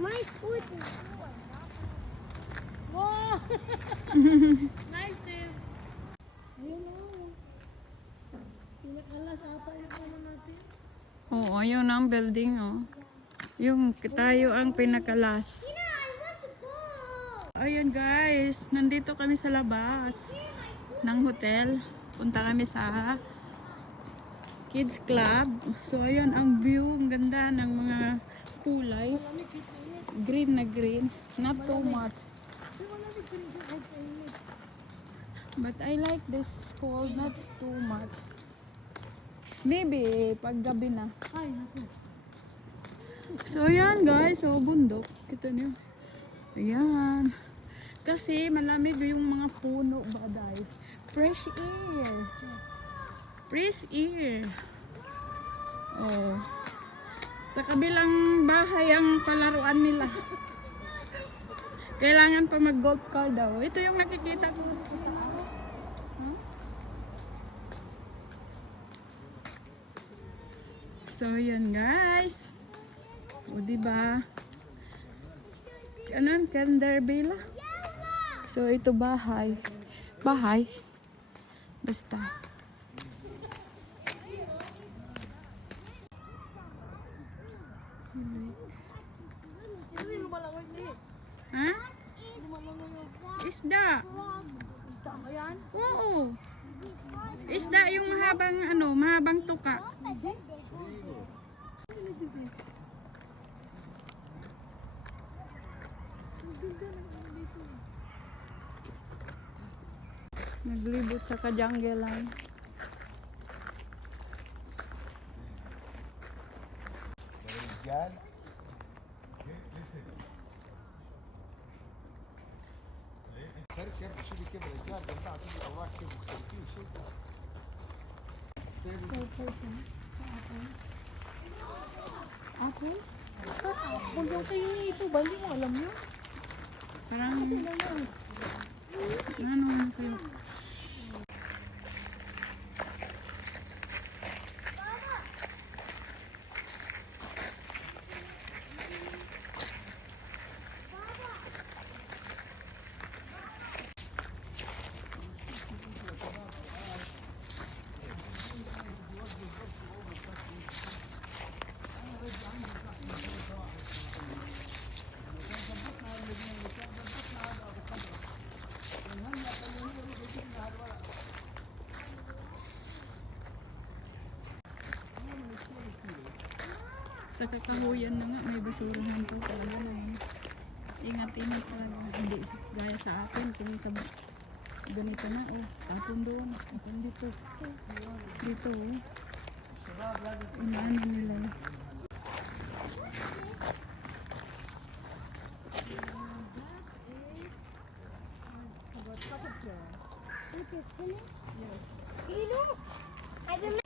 nice food. Wow! nice, Tim. Ayun o. Pinakalas ata yung ano natin. Oo, yun ang building, oh. Yung tayo ang pinakalas. Ayun guys, nandito kami sa labas ng hotel. Punta kami sa kids club. So ayun ang view, ang ganda ng mga kulay. Green na green, not too much. But I like this cold, not too much. Maybe pag gabi na. Ay, naku. So ayan guys, so bundok. Kita niyo. Ayan. Kasi malamig yung mga puno baday. Fresh air. Fresh air. Oh. Sa kabilang bahay ang palaruan nila. Kailangan pa mag-golf cart daw. Ito yung nakikita ko. Huh? So, yun guys. O, diba? Ano? Canderbilla? So, ito bahay. Bahay? Basta. Hindi lumalangoy na eh. Ha? Yung Isda. Oo. Isda yung mahabang ano, mahabang tuka. Naglibot sa ka-jungle lang. Yan. فرق شايف شيء كده الرجال بتاع تيجي اوراق كده مختلفين شيء Ako? Kung yung kayo ito, bali mo, alam nyo? Parang, Sa kakahuyan na nga, may basurahan po talaga na yun. Ingatin mo talaga. Hindi gaya sa atin. Kung sa ganito na, oh, tapon doon, tapon dito. Dito, oh. Inaano nila yun.